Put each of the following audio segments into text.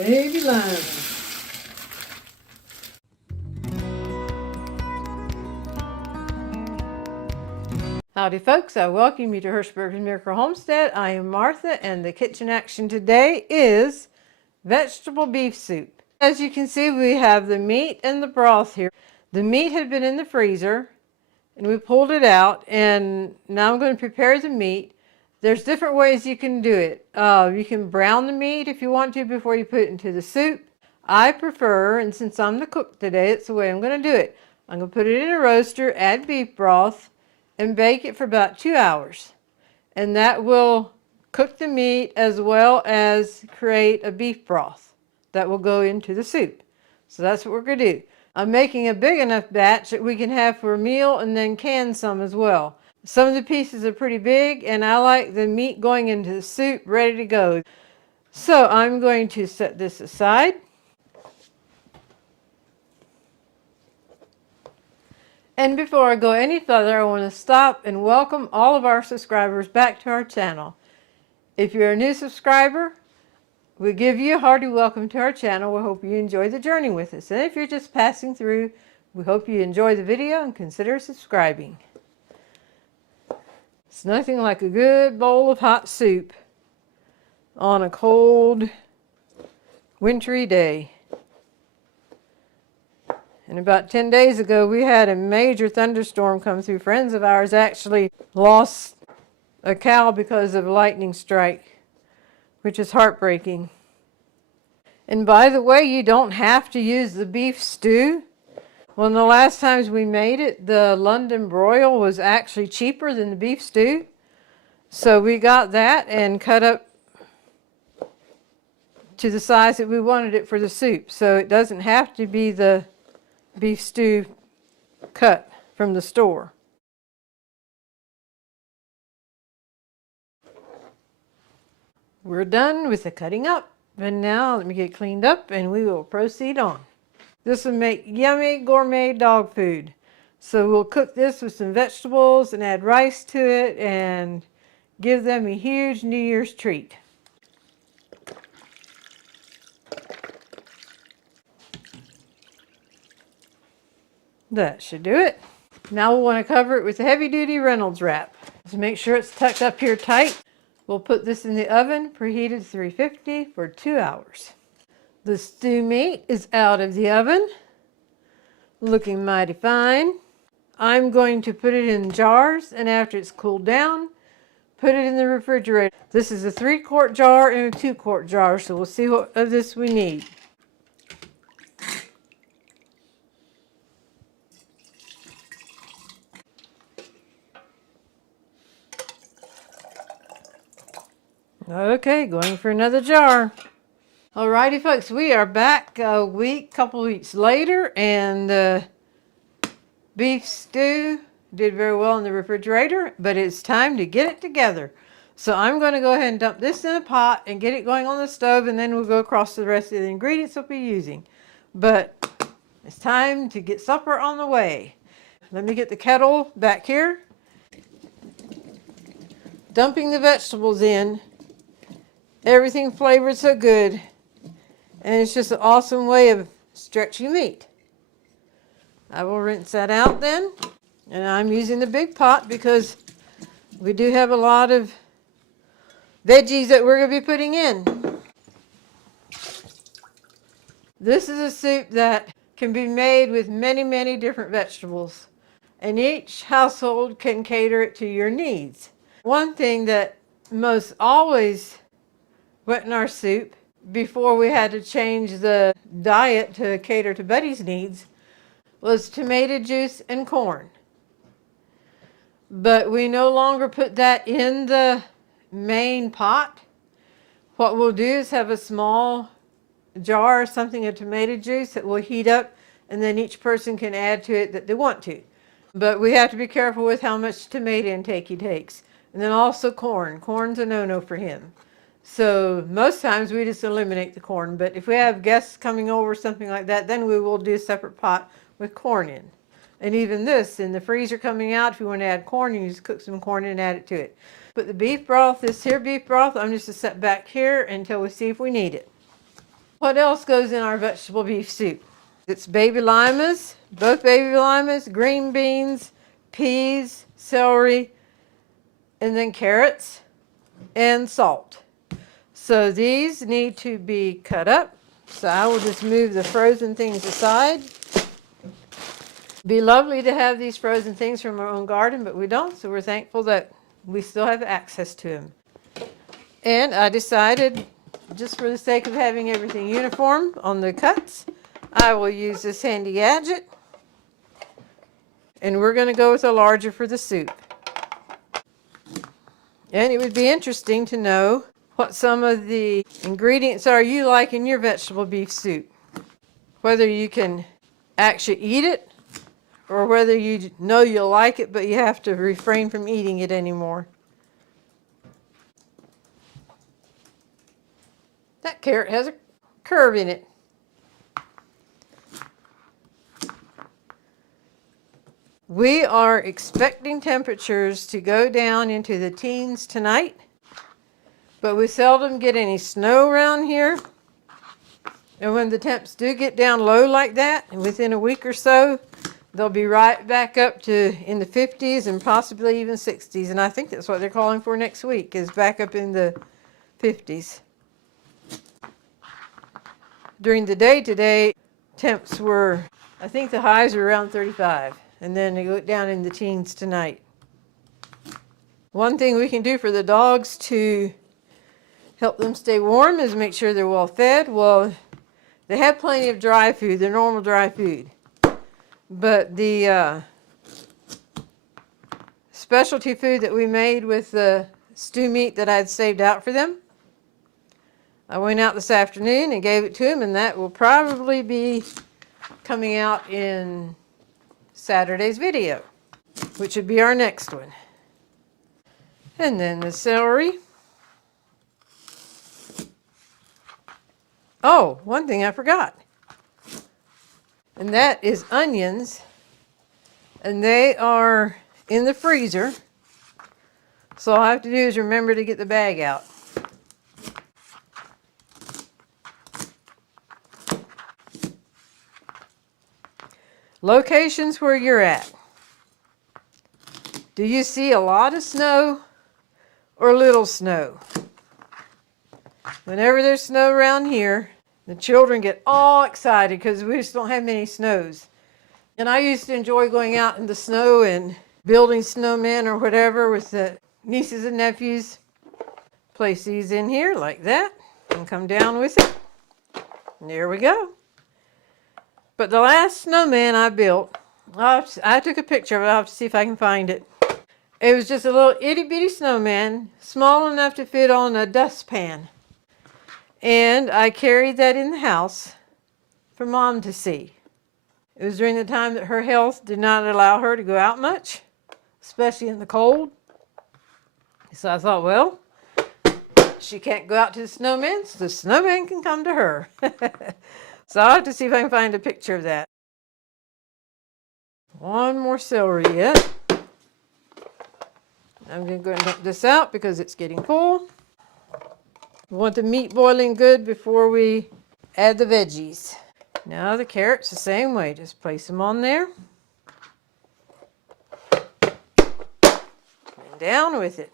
baby lima. Howdy folks, I welcome you to Hirschberg's Miracle Homestead. I am Martha and the kitchen action today is vegetable beef soup. As you can see, we have the meat and the broth here. The meat had been in the freezer and we pulled it out, and now I'm going to prepare the meat. There's different ways you can do it. You can brown the meat if you want to before you put it into the soup. I prefer, and since I'm the cook today, it's the way I'm going to do it. I'm going to put it in a roaster, add beef broth, and bake it for about 2 hours. And that will cook the meat as well as create a beef broth that will go into the soup. So that's what we're going to do. I'm making a big enough batch that we can have for a meal and then can some as well. Some of the pieces are pretty big and I like the meat going into the soup ready to go. So I'm going to set this aside. And before I go any further, I want to stop and welcome all of our subscribers back to our channel. If you're a new subscriber, we give you a hearty welcome to our channel. We hope you enjoy the journey with us. And if you're just passing through, we hope you enjoy the video and consider subscribing. It's nothing like a good bowl of hot soup on a cold, wintry day. And about 10 days ago, we had a major thunderstorm come through. Friends of ours actually lost a cow because of a lightning strike, which is heartbreaking. And by the way, you don't have to use the beef stew. Well, the last times we made it, the London broil was actually cheaper than the beef stew. So we got that and cut up to the size that we wanted it for the soup. So it doesn't have to be the beef stew cut from the store. We're done with the cutting up. And now let me get cleaned up and we will proceed on. This will make yummy gourmet dog food. So we'll cook this with some vegetables and add rice to it and give them a huge New Year's treat. That should do it. Now we'll want to cover it with a heavy-duty Reynolds Wrap. So make sure it's tucked up here tight. We'll put this in the oven, preheated to 350 for 2 hours. The stew meat is out of the oven, looking mighty fine. I'm going to put it in jars, and after it's cooled down, put it in the refrigerator. This is a 3-quart jar and a 2-quart jar, so we'll see what of this we need. Okay, going for another jar. Alrighty folks, we are back a couple weeks later, and the beef stew did very well in the refrigerator, but it's time to get it together. So I'm going to go ahead and dump this in a pot and get it going on the stove, and then we'll go across the rest of the ingredients we'll be using. But it's time to get supper on the way. Let me get the kettle back here. Dumping the vegetables in. Everything flavored so good, and it's just an awesome way of stretching meat. I will rinse that out then, and I'm using the big pot because we do have a lot of veggies that we're going to be putting in. This is a soup that can be made with many, many different vegetables, and each household can cater it to your needs. One thing that most always went in our soup before we had to change the diet to cater to Buddy's needs was tomato juice and corn. But we no longer put that in the main pot. What we'll do is have a small jar or something of tomato juice that will heat up, and then each person can add to it that they want to. But we have to be careful with how much tomato intake he takes. And then also corn. Corn's a no-no for him. So most times we just eliminate the corn, but if we have guests coming over, something like that, then we will do a separate pot with corn in. And even this, in the freezer coming out, if you want to add corn, you just cook some corn and add it to it. But the beef broth, this here beef broth, I'm just to set back here until we see if we need it. What What else goes in our vegetable beef soup? It's baby limas, both baby limas, green beans, peas, celery, and then carrots and salt. So these need to be cut up. So I will just move the frozen things aside. Be lovely to have these frozen things from our own garden, but we don't, so we're thankful that we still have access to them. And I decided, just for the sake of having everything uniform on the cuts, I will use this handy gadget. And we're going to go with a larger for the soup. And it would be interesting to know what some of the ingredients are you like in your vegetable beef soup. Whether you can actually eat it, or whether you know you'll like it, but you have to refrain from eating it anymore. That carrot has a curve in it. We are expecting temperatures to go down into the teens tonight, but we seldom get any snow around here. And when the temps do get down low like that, and within a week or so, they'll be right back up to in the 50s and possibly even 60s. And I think that's what they're calling for next week, is back up in the 50s. During the day today, temps were, I think the highs were around 35. And then they go down in the teens tonight. One thing we can do for the dogs to help them stay warm is make sure they're well fed. Well, they have plenty of dry food, their normal dry food. But the specialty food that we made with the stew meat that I'd saved out for them, I went out this afternoon and gave it to them, and that will probably be coming out in Saturday's video, which would be our next one. And then the celery. Oh, one thing I forgot. And that is onions. And they are in the freezer. So all I have to do is remember to get the bag out. Locations where you're at. Do you see a lot of snow or little snow? Whenever there's snow around here, the children get all excited because we just don't have many snows. And I used to enjoy going out in the snow and building snowmen or whatever with the nieces and nephews. Place these in here like that and come down with it. And there we go. But the last snowman I built, I took a picture of it. I'll have to see if I can find it. It was just a little itty bitty snowman, small enough to fit on a dustpan. And I carried that in the house for Mom to see. It was during the time that her health did not allow her to go out much, especially in the cold. So I thought, well, she can't go out to the snowman, so the snowman can come to her. So I'll have to see if I can find a picture of that. One more celery yet. I'm going to go and dump this out because it's getting full. We want the meat boiling good before we add the veggies. Now the carrots the same way. Just place them on there. And down with it.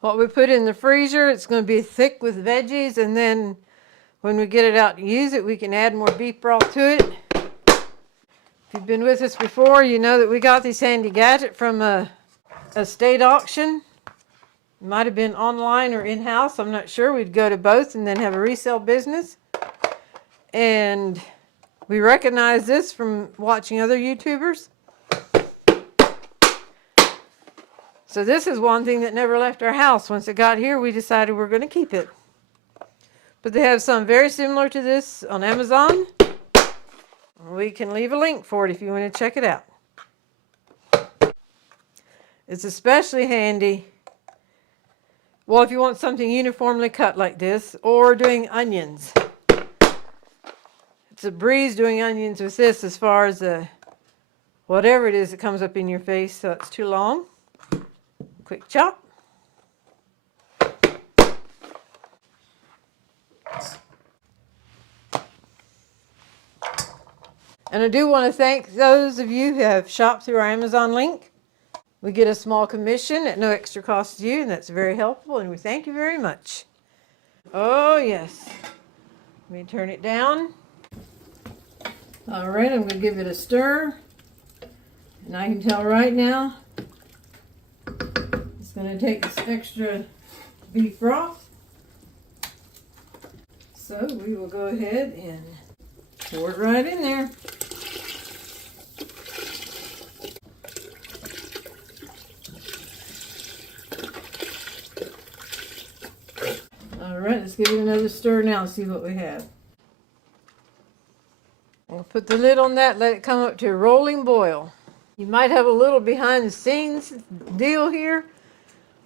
What we put in the freezer, it's going to be thick with veggies, and then when we get it out to use it, we can add more beef broth to it. If you've been with us before, you know that we got this handy gadget from a state auction. It might have been online or in-house, I'm not sure. We'd go to both and then have a resale business. And we recognize this from watching other YouTubers. So this is one thing that never left our house. Once it got here, we decided we're going to keep it. But they have some very similar to this on Amazon. We can leave a link for it if you want to check it out. It's especially handy, well, if you want something uniformly cut like this, or doing onions. It's a breeze doing onions with this as far as whatever it is that comes up in your face, so it's too long. Quick chop. And I do want to thank those of you who have shopped through our Amazon link. We get a small commission at no extra cost to you, and that's very helpful, and we thank you very much. Oh, yes. Let me turn it down. All right, I'm going to give it a stir. And I can tell right now, it's going to take this extra beef broth. So we will go ahead and pour it right in there. All right, let's give it another stir now and see what we have. We'll put the lid on that, let it come up to a rolling boil. You might have a little behind the scenes deal here,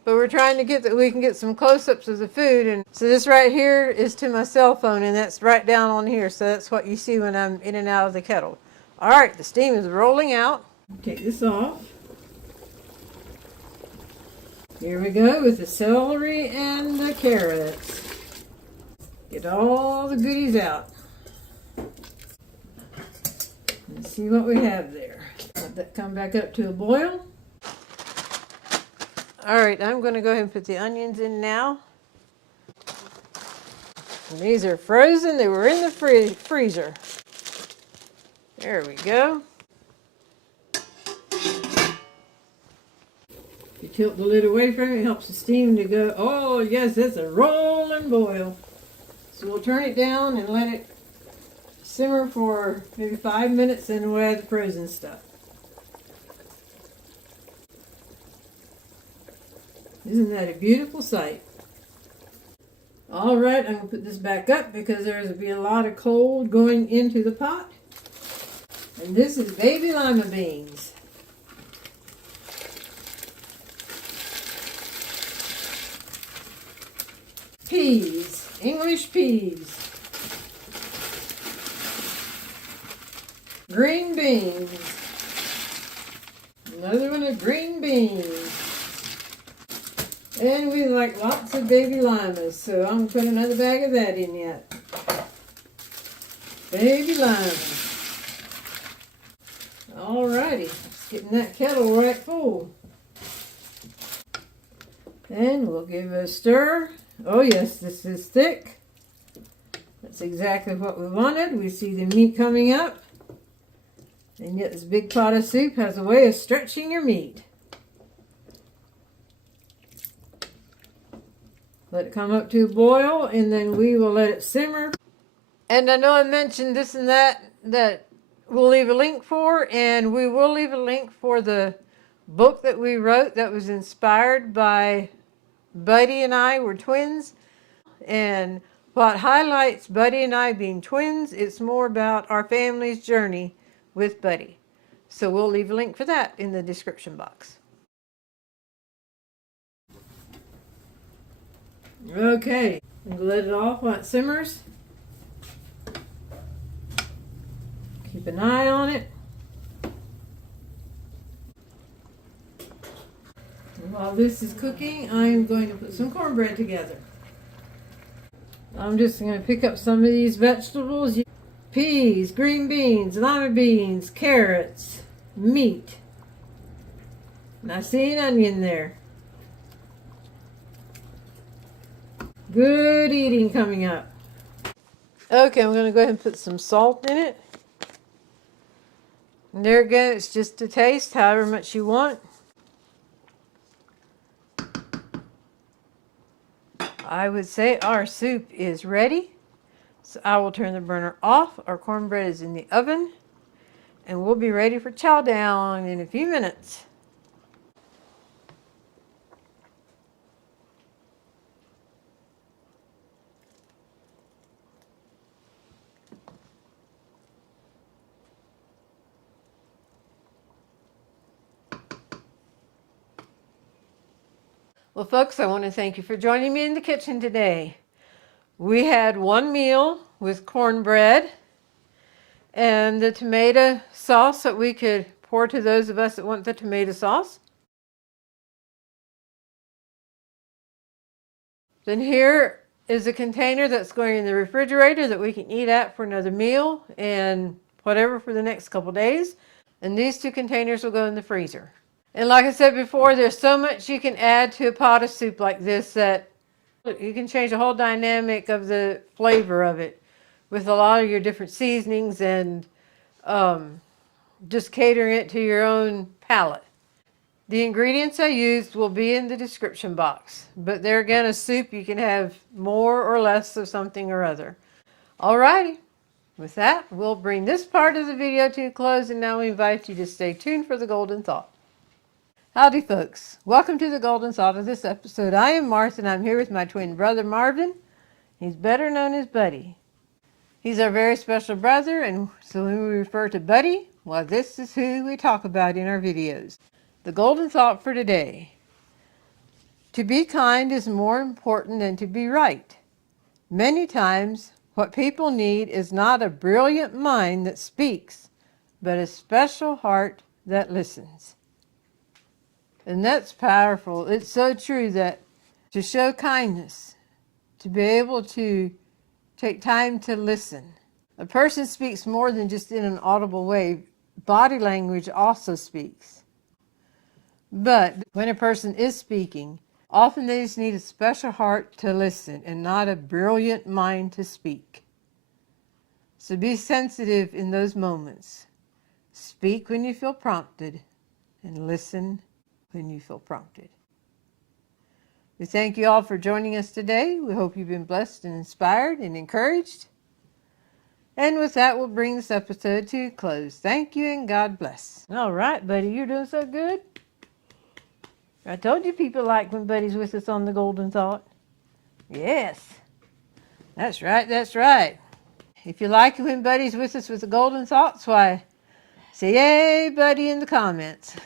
but we're trying to get that we can get some close-ups of the food. And so this right here is to my cell phone, and that's right down on here. So that's what you see when I'm in and out of the kettle. All right, the steam is rolling out. Take this off. Here we go with the celery and the carrots. Get all the goodies out. Let's see what we have there. Let that come back up to a boil. All right, I'm going to go ahead and put the onions in now. And these are frozen. They were in the freezer. There we go. You tilt the lid away from it, it helps the steam to go. Oh, yes, it's a rolling boil. So we'll turn it down and let it simmer for maybe 5 minutes, and we'll add the frozen stuff. Isn't that a beautiful sight? All right, I'm going to put this back up because there's going to be a lot of cold going into the pot. And this is baby lima beans. Peas, English peas. Green beans. Another one of green beans. And we like lots of baby limas, so I'm going to put another bag of that in yet. Baby lima. Alrighty, it's getting that kettle right full. And we'll give it a stir. Oh yes, this is thick. That's exactly what we wanted. We see the meat coming up. And yet this big pot of soup has a way of stretching your meat. Let it come up to a boil, and then we will let it simmer. And I know I mentioned this and that we'll leave a link for, and we will leave a link for the book that we wrote that was inspired by Buddy and I. Were twins. And what highlights Buddy and I being twins, it's more about our family's journey with Buddy. So we'll leave a link for that in the description box. Okay, and let it off while it simmers. Keep an eye on it. And while this is cooking, I'm going to put some cornbread together. I'm just going to pick up some of these vegetables. Peas, green beans, lima beans, carrots, meat. And I see an onion there. Good eating coming up. Okay, I'm going to go ahead and put some salt in it. And there again, it's just to taste, however much you want. I would say our soup is ready. So I will turn the burner off. Our cornbread is in the oven. And we'll be ready for chow down in a few minutes. Well, folks, I want to thank you for joining me in the kitchen today. We had one meal with cornbread and the tomato sauce that we could pour to those of us that want the tomato sauce. Then here is a container that's going in the refrigerator that we can eat at for another meal and whatever for the next couple days. And these 2 containers will go in the freezer. And like I said before, there's so much you can add to a pot of soup like this that you can change the whole dynamic of the flavor of it with a lot of your different seasonings and just catering it to your own palate. The ingredients I used will be in the description box, but there again, a soup you can have more or less of something or other. Alrighty, with that, we'll bring this part of the video to a close, and now we invite you to stay tuned for the Golden Thought. Howdy folks, welcome to the Golden Thought of this episode. I am Martha and I'm here with my twin brother Marvin. He's better known as Buddy. He's our very special brother, and so when we refer to Buddy, well, this is who we talk about in our videos. The Golden Thought for today. To be kind is more important than to be right. Many times, what people need is not a brilliant mind that speaks, but a special heart that listens. And that's powerful. It's so true that to show kindness, to be able to take time to listen. A person speaks more than just in an audible way. Body language also speaks. But when a person is speaking, often they just need a special heart to listen and not a brilliant mind to speak. So be sensitive in those moments. Speak when you feel prompted and listen when you feel prompted. We thank you all for joining us today. We hope you've been blessed and inspired and encouraged. And with that, we'll bring this episode to a close. Thank you and God bless. All right, Buddy, you're doing so good. I told you people like when Buddy's with us on the Golden Thought. Yes, that's right, that's right. If you like it when Buddy's with us with the Golden Thoughts, why, say yay, Buddy, in the comments.